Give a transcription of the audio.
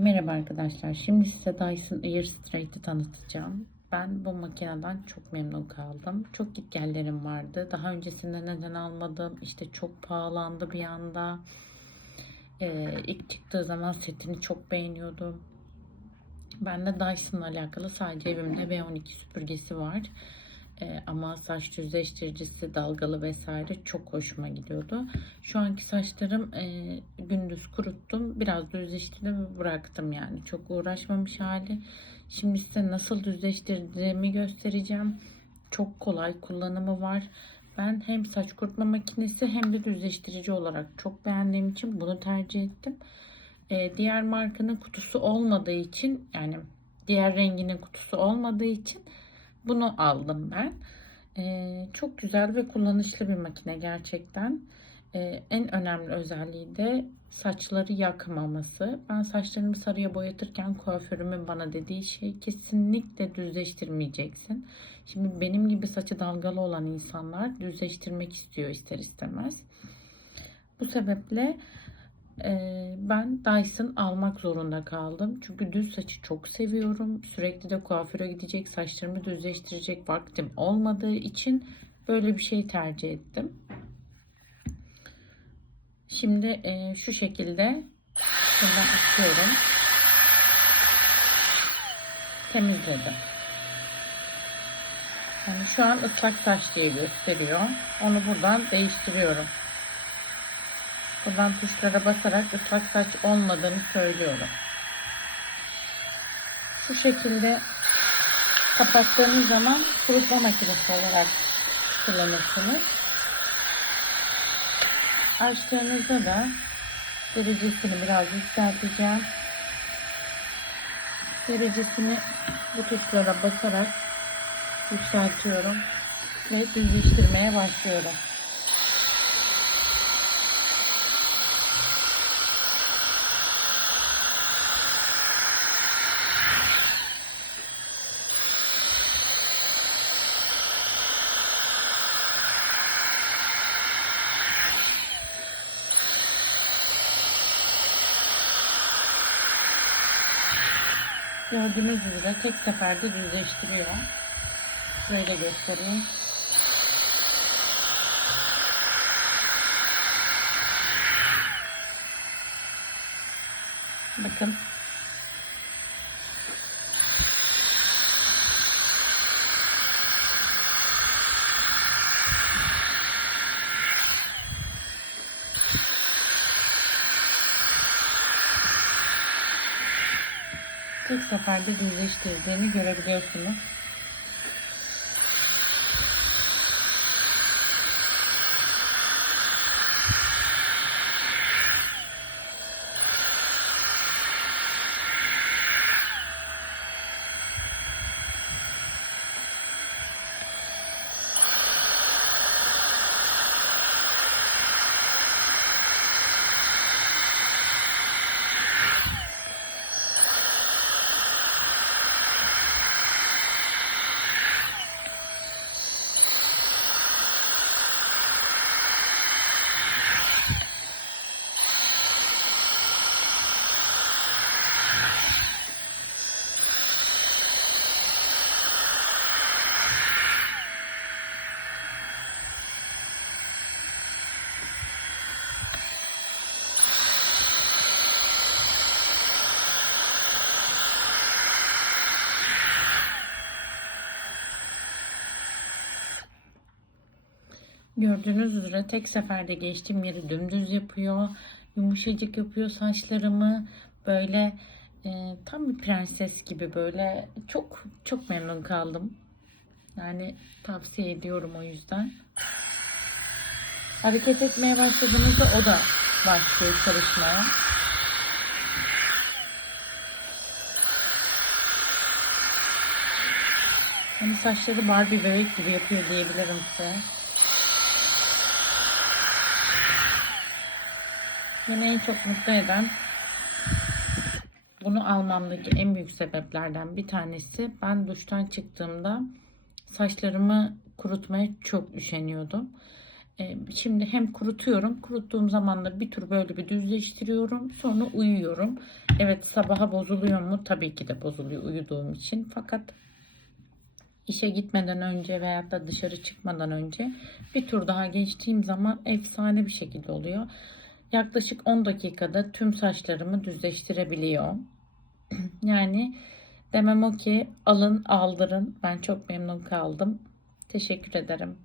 Merhaba arkadaşlar. Şimdi size Dyson Airstraight'i tanıtacağım. Ben bu makineden çok memnun kaldım. Çok gitgellerim vardı. Daha öncesinde neden almadım? İşte çok pahalandı bir anda. Ee, ilk çıktığı zaman setini çok beğeniyordum. Bende Dyson'la alakalı sadece evimde V12 süpürgesi var. Ee, ama saç düzleştiricisi, dalgalı vesaire çok hoşuma gidiyordu. Şu anki saçlarım e, gündüz kuruttum. Biraz düzleştirdim bıraktım yani. Çok uğraşmamış hali. Şimdi size nasıl düzleştirdiğimi göstereceğim. Çok kolay kullanımı var. Ben hem saç kurutma makinesi hem de düzleştirici olarak çok beğendiğim için bunu tercih ettim. Ee, diğer markanın kutusu olmadığı için yani diğer renginin kutusu olmadığı için bunu aldım ben. Ee, çok güzel ve kullanışlı bir makine gerçekten. Ee, en önemli özelliği de saçları yakmaması. Ben saçlarımı sarıya boyatırken kuaförümün bana dediği şey kesinlikle düzleştirmeyeceksin. Şimdi benim gibi saçı dalgalı olan insanlar düzleştirmek istiyor ister istemez. Bu sebeple ben Dyson almak zorunda kaldım. Çünkü düz saçı çok seviyorum. Sürekli de kuaföre gidecek, saçlarımı düzleştirecek vaktim olmadığı için böyle bir şey tercih ettim. Şimdi şu şekilde bundan açıyorum. Temizledim. Yani şu an ıslak saç diye gösteriyor. Onu buradan değiştiriyorum. Buradan tuşlara basarak ıslak saç olmadığını söylüyorum. Şu şekilde kapattığınız zaman kurutma makinesi olarak kullanırsınız. Açtığınızda da derecesini biraz yükselteceğim. Derecesini bu tuşlara basarak yükseltiyorum ve düzleştirmeye başlıyorum. Gördüğünüz üzere tek seferde düzleştiriyor. Şöyle göstereyim. Bakın. Tek seferde düzleştirdiğini görebiliyorsunuz. Gördüğünüz üzere tek seferde geçtiğim yeri dümdüz yapıyor. Yumuşacık yapıyor saçlarımı. Böyle e, tam bir prenses gibi böyle çok çok memnun kaldım. Yani tavsiye ediyorum o yüzden. Hareket etmeye başladığınızda o da başlıyor çalışmaya. Hani saçları Barbie bebek gibi yapıyor diyebilirim size. Beni en çok mutlu eden bunu almamdaki en büyük sebeplerden bir tanesi ben duştan çıktığımda saçlarımı kurutmaya çok üşeniyordum. E, şimdi hem kurutuyorum. Kuruttuğum zaman da bir tur böyle bir düzleştiriyorum. Sonra uyuyorum. Evet sabaha bozuluyor mu? Tabii ki de bozuluyor uyuduğum için. Fakat işe gitmeden önce veyahut da dışarı çıkmadan önce bir tur daha geçtiğim zaman efsane bir şekilde oluyor. Yaklaşık 10 dakikada tüm saçlarımı düzleştirebiliyor. yani demem o ki alın aldırın. Ben çok memnun kaldım. Teşekkür ederim.